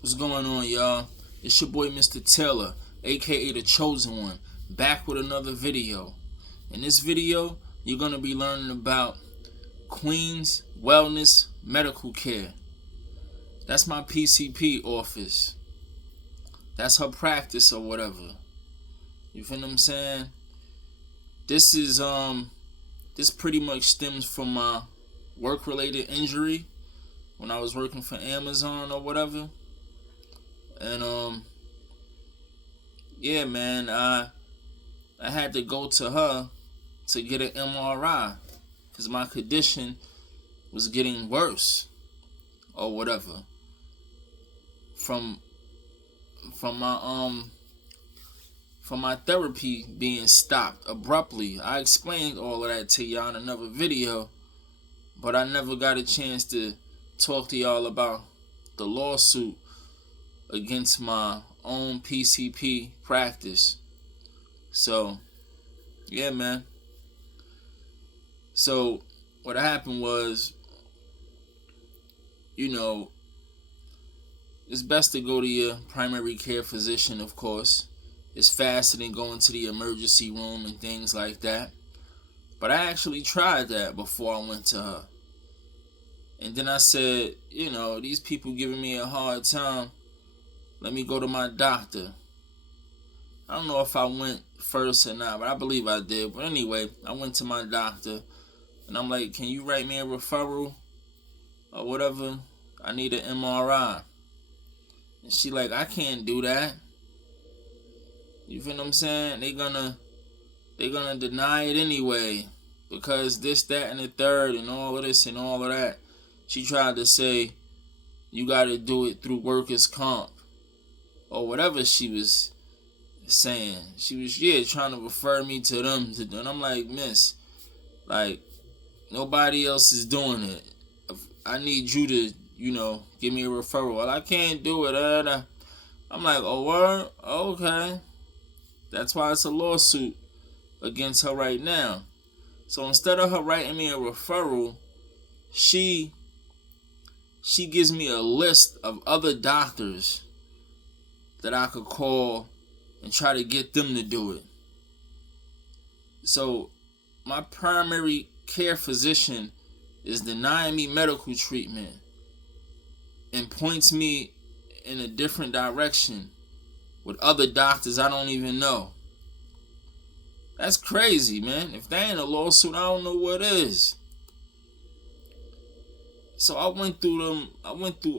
What's going on, y'all? It's your boy Mr. Taylor, aka the Chosen One, back with another video. In this video, you're going to be learning about Queen's Wellness Medical Care. That's my PCP office. That's her practice or whatever. You feel what I'm saying? This is this pretty much stems from my work-related injury when I was working for Amazon or whatever. And yeah, man, I had to go to her to get an MRI because my condition was getting worse or whatever from my therapy being stopped abruptly. I explained all of that to y'all in another video, but I never got a chance to talk to y'all about the lawsuit against my own PCP practice. So, yeah, man. So, what happened was, it's best to go to your primary care physician, of course. It's faster than going to the emergency room and things like that. But I actually tried that before I went to her. And then I said, these people giving me a hard time. Let me go to my doctor. I don't know if I went first or not, but I believe I did. But anyway, I went to my doctor. And I'm like, can you write me a referral or whatever? I need an MRI. And she like, I can't do that. You feel what I'm saying? They're gonna deny it anyway. Because this, that, and the third, and all of this and all of that. She tried to say, you gotta do it through workers' comp. Or whatever she was saying. She was, trying to refer me to them. And I'm like, miss, like, nobody else is doing it. I need you to, give me a referral. Well, I can't do it. I'm like, oh, word? Okay. That's why it's a lawsuit against her right now. So instead of her writing me a referral, she gives me a list of other doctors that I could call and try to get them to do it. So my primary care physician is denying me medical treatment and points me in a different direction with other doctors I don't even know. That's crazy, man. If that ain't a lawsuit, I don't know what is. So I went through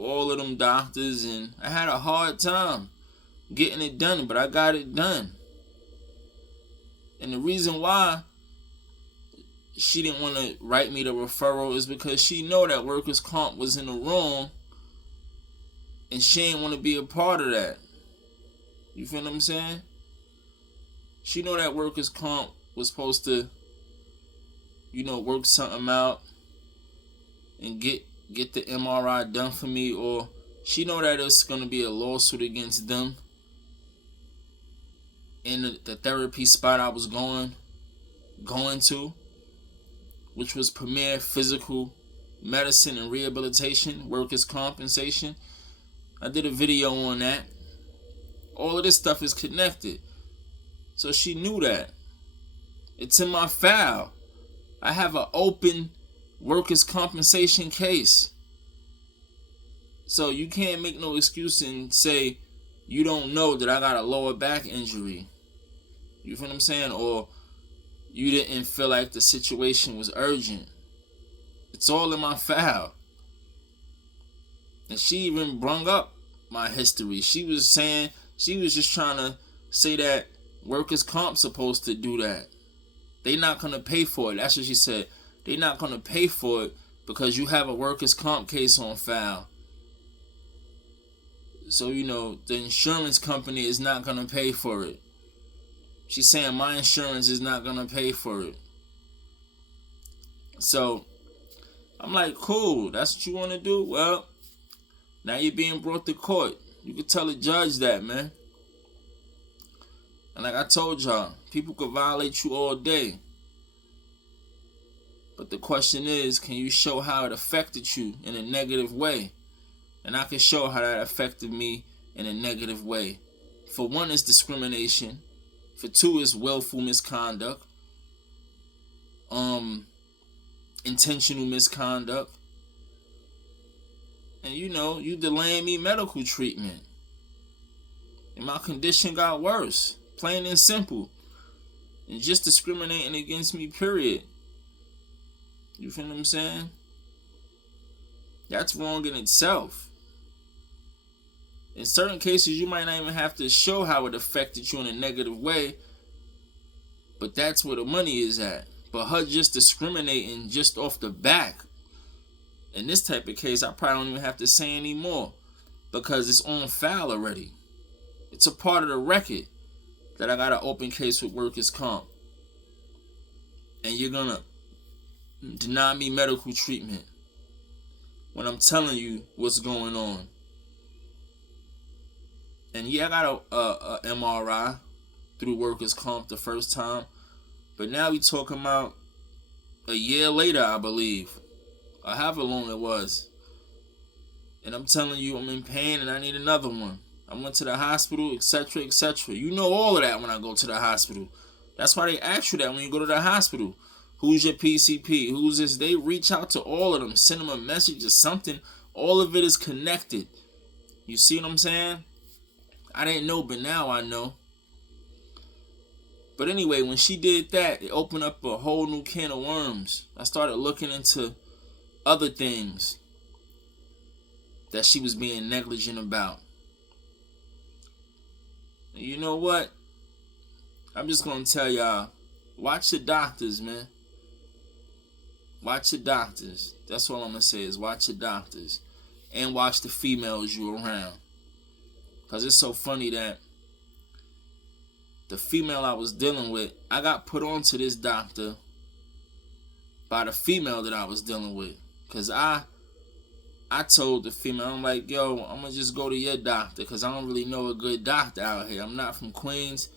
all of them doctors, and I had a hard time getting it done, but I got it done. And the reason why she didn't want to write me the referral is because she know that workers' comp was in the wrong, and she didn't want to be a part of that. You feel what I'm saying? She know that workers' comp was supposed to, work something out and get the MRI done for me, or she know that it's going to be a lawsuit against them in the therapy spot I was going to, which was Premier Physical Medicine and Rehabilitation, Workers' Compensation. I did a video on that. All of this stuff is connected. So she knew that. It's in my file. I have an open workers' compensation case. So you can't make no excuse and say you don't know that I got a lower back injury. You feel what I'm saying? Or you didn't feel like the situation was urgent. It's all in my file. And she even brung up my history. She was just trying to say that workers' comp supposed to do that. They not going to pay for it. That's what she said. They not going to pay for it because you have a workers' comp case on file. So, the insurance company is not going to pay for it. She's saying my insurance is not going to pay for it. So, I'm like, cool. That's what you want to do? Well, now you're being brought to court. You can tell the judge that, man. And like I told y'all, people could violate you all day. But the question is, can you show how it affected you in a negative way? And I can show how that affected me in a negative way. For one, is discrimination. For two, is willful misconduct. Intentional misconduct. And you delaying me medical treatment. And my condition got worse. Plain and simple. And just discriminating against me, period. You feel what I'm saying? That's wrong in itself. In certain cases, you might not even have to show how it affected you in a negative way, but that's where the money is at. But her just discriminating just off the back, in this type of case, I probably don't even have to say anymore, because it's on file already. It's a part of the record that I got an open case with workers' comp. And you're gonna deny me medical treatment when I'm telling you what's going on. And yeah, I got a MRI through workers' comp the first time, but now we talking about a year later, I believe, or however long it was. And I'm telling you, I'm in pain and I need another one. I went to the hospital, etc., etc. You know all of that when I go to the hospital. That's why they ask you that when you go to the hospital. Who's your PCP? Who's this? They reach out to all of them, send them a message or something. All of it is connected. You see what I'm saying? I didn't know, but now I know. But anyway, when she did that, it opened up a whole new can of worms. I started looking into other things that she was being negligent about. And you know what? I'm just going to tell y'all, watch your doctors, man. Watch your doctors. That's all I'm going to say is watch your doctors. And watch the females you around. Because it's so funny that the female I was dealing with, I got put on to this doctor by the female that I was dealing with. Because I told the female, I'm like, yo, I'm going to just go to your doctor because I don't really know a good doctor out here. I'm not from Queens.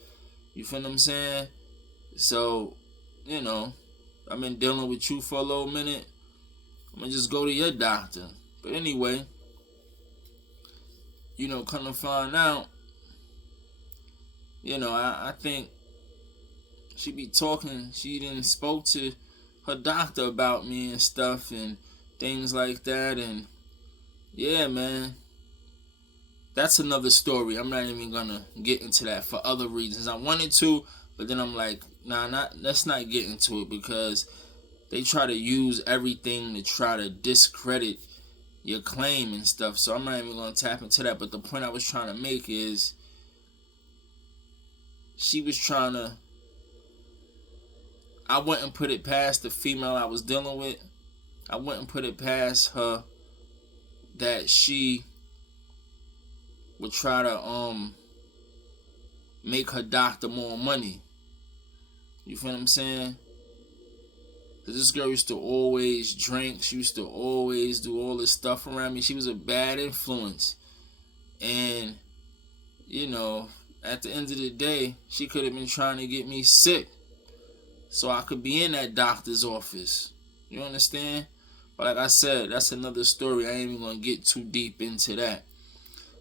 You feel what I'm saying? So, I've been dealing with you for a little minute. I'm going to just go to your doctor. But anyway, come to find out, I think she be talking, she didn't spoke to her doctor about me and stuff and things like that. And yeah, man, that's another story. I'm not even going to get into that for other reasons. I wanted to, but then I'm like, let's not get into it because they try to use everything to try to discredit your claim and stuff. So I'm not even going to tap into that. But the point I was trying to make is she was trying to, I wouldn't put it past the female I was dealing with. I wouldn't put it past her that she would try to make her doctor more money. You feel what I'm saying? Cause this girl used to always drink. She used to always do all this stuff around me. She was a bad influence. And, at the end of the day, she could have been trying to get me sick so I could be in that doctor's office. You understand? But like I said, that's another story. I ain't even going to get too deep into that.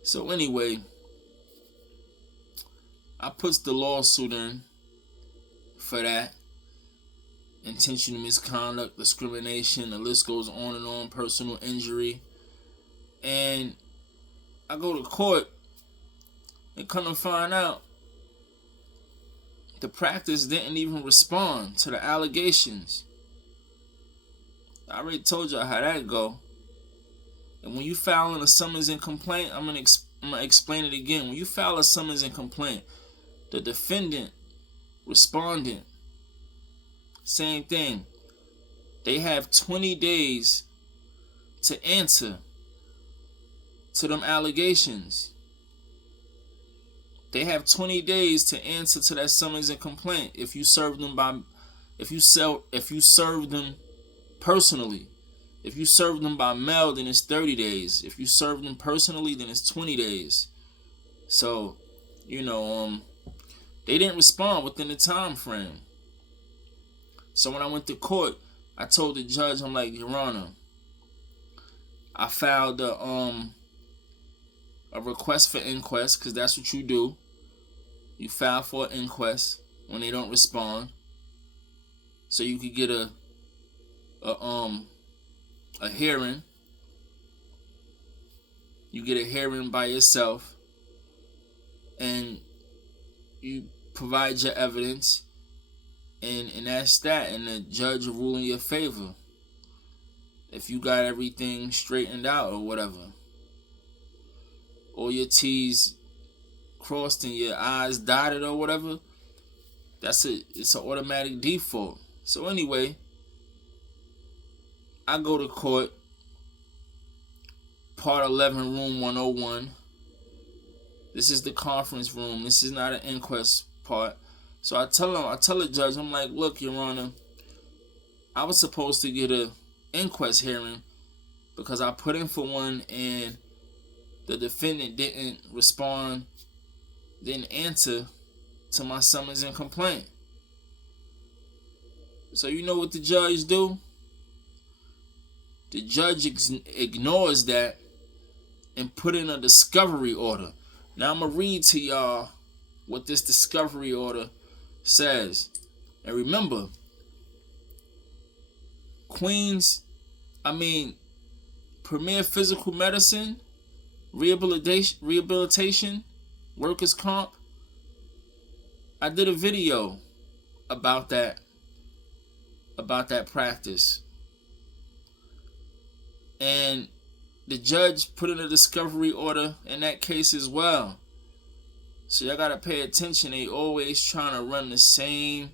So anyway, I put the lawsuit in for that. Intentional misconduct, discrimination, the list goes on and on, personal injury. And I go to court and come to find out the practice didn't even respond to the allegations. I already told y'all how that go. And when you file a summons and complaint, I'm gonna explain it again. When you file a summons and complaint, the defendant, respondent, same thing. They have 20 days to answer to them allegations. They have 20 days to answer to that summons and complaint. If you serve them personally. If you serve them by mail, then it's 30 days. If you serve them personally, then it's 20 days. So, they didn't respond within the time frame. So when I went to court, I told the judge, I'm like, Your Honor, I filed a request for inquest, because that's what you do. You file for an inquest when they don't respond, so you could get a hearing. You get a hearing by yourself, and you provide your evidence, and that's that. And the judge will rule in your favor if you got everything straightened out or whatever. All your T's crossed and your I's dotted or whatever. It's an automatic default. So anyway, I go to court, part 11, room 101. This is the conference room. This is not an inquest part. So I tell the judge, I'm like, look, Your Honor, I was supposed to get a inquest hearing because I put in for one and the defendant didn't respond, didn't answer to my summons and complaint. So you know what the judge do? The judge ignores that and put in a discovery order. Now I'm going to read to y'all what this discovery order says. And remember, Premier Physical Medicine, Rehabilitation, Workers' Comp. I did a video about that practice. And the judge put in a discovery order in that case as well. So y'all gotta pay attention. They always trying to run the same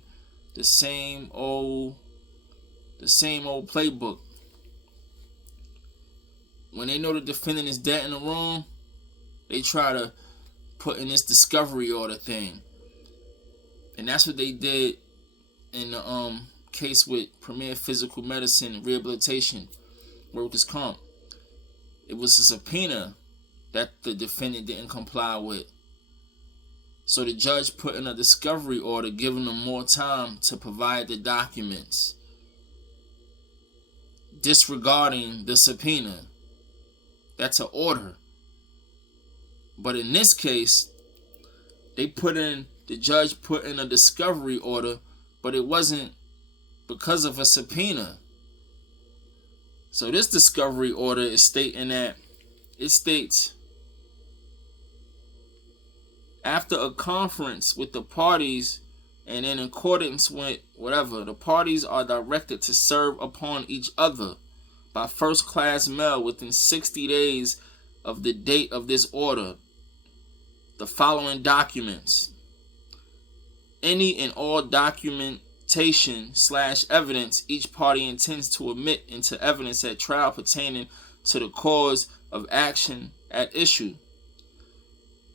old playbook. When they know the defendant is dead in the wrong, they try to put in this discovery order thing. And that's what they did in the case with Premier Physical Medicine, Rehabilitation, Workers' Comp. It was a subpoena that the defendant didn't comply with. So the judge put in a discovery order giving them more time to provide the documents, disregarding the subpoena. That's an order. But in this case, the judge put in a discovery order, but it wasn't because of a subpoena. So this discovery order is stating that it states, after a conference with the parties and in accordance with whatever, the parties are directed to serve upon each other by first-class mail within 60 days of the date of this order the following documents: any and all documentation/evidence each party intends to admit into evidence at trial pertaining to the cause of action at issue.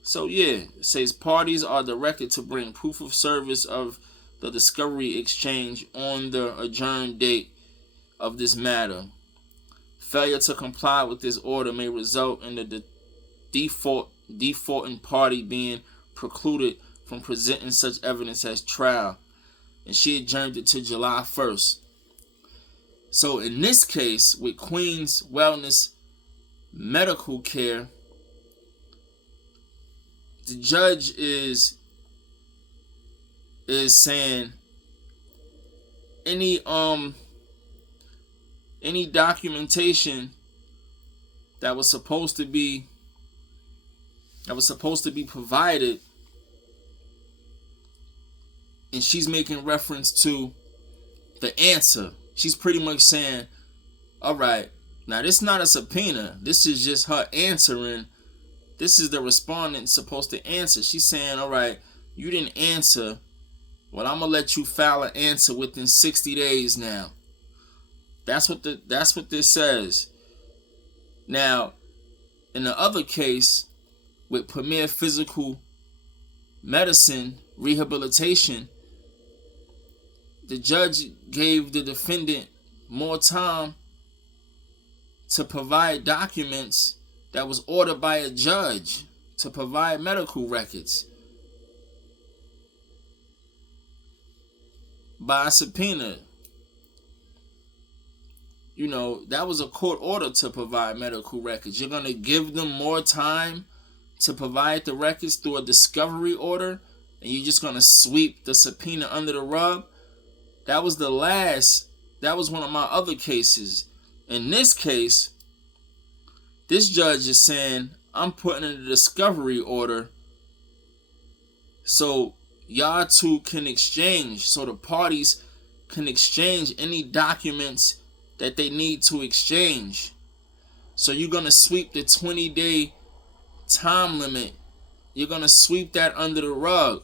So yeah, it says parties are directed to bring proof of service of the discovery exchange on the adjourned date of this matter. Failure to comply with this order may result in the defaulting party being precluded from presenting such evidence as trial, and she adjourned it to July 1st. So in this case, with Queens Wellness Medical Care, the judge is saying any documentation that was supposed to be provided, and she's making reference to the answer. She's pretty much saying, all right, now this is not a subpoena. This is just her answering. This is the respondent supposed to answer. She's saying, all right, you didn't answer. Well, I'm going to let you file an answer within 60 days now. That's what this says. Now, in the other case, with Premier Physical Medicine, Rehabilitation, the judge gave the defendant more time to provide documents that was ordered by a judge to provide medical records by a subpoena. That was a court order to provide medical records. You're going to give them more time to provide the records through a discovery order, and you're just gonna sweep the subpoena under the rug. That was one of my other cases. In this case, this judge is saying, I'm putting in a discovery order so y'all two can exchange, so the parties can exchange any documents that they need to exchange. So you're going to sweep the 20-day time limit. You're going to sweep that under the rug.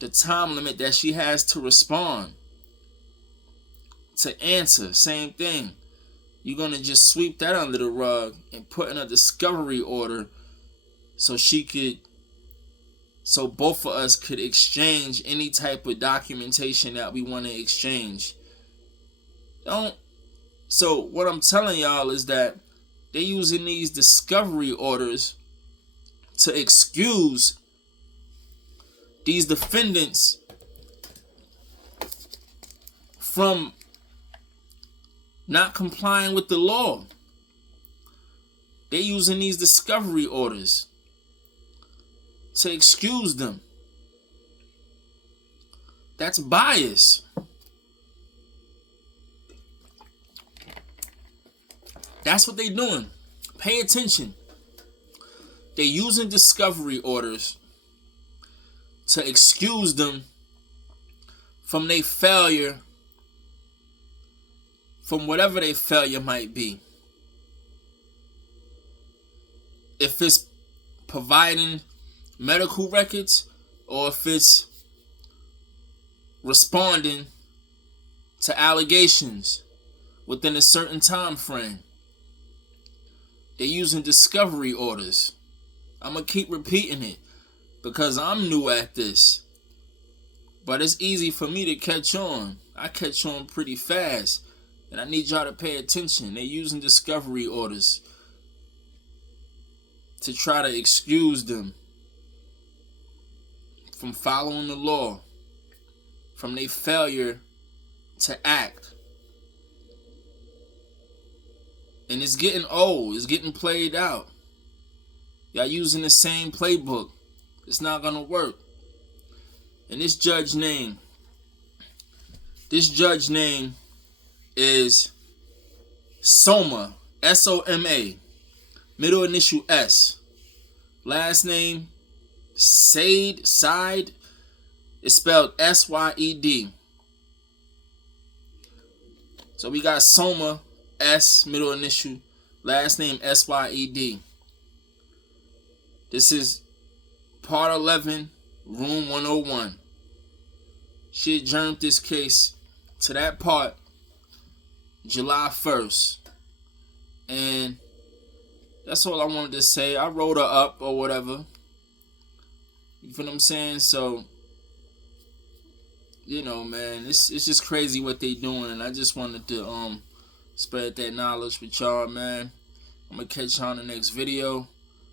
The time limit that she has to respond, to answer, same thing. You're going to just sweep that under the rug and put in a discovery order so both of us could exchange any type of documentation that we want to exchange. So what I'm telling y'all is that they're using these discovery orders to excuse these defendants from not complying with the law. They're using these discovery orders to excuse them. That's bias. That's what they're doing. Pay attention. They're using discovery orders to excuse them from their failure, from whatever their failure might be. If it's providing medical records, or if it's responding to allegations within a certain time frame. They're using discovery orders. I'm going to keep repeating it because I'm new at this. But it's easy for me to catch on. I catch on pretty fast. And I need y'all to pay attention. They're using discovery orders to try to excuse them from following the law, from their failure to act. And it's getting old. It's getting played out. Y'all using the same playbook. It's not going to work. And this judge name is Soma, S-O-M-A, middle initial S. Last name, Syed, it's spelled S-Y-E-D. So we got Soma, S, middle initial, last name S-Y-E-D. This is part 11, room 101. She adjourned this case to that part July 1st. And that's all I wanted to say. I wrote her up or whatever. You feel what I'm saying? So, you know, man, it's just crazy what they doing. And I just wanted to spread that knowledge with y'all, man. I'm going to catch y'all in the next video.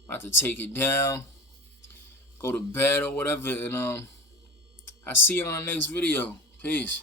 About to take it down. Go to bed or whatever. And I see you on the next video. Peace.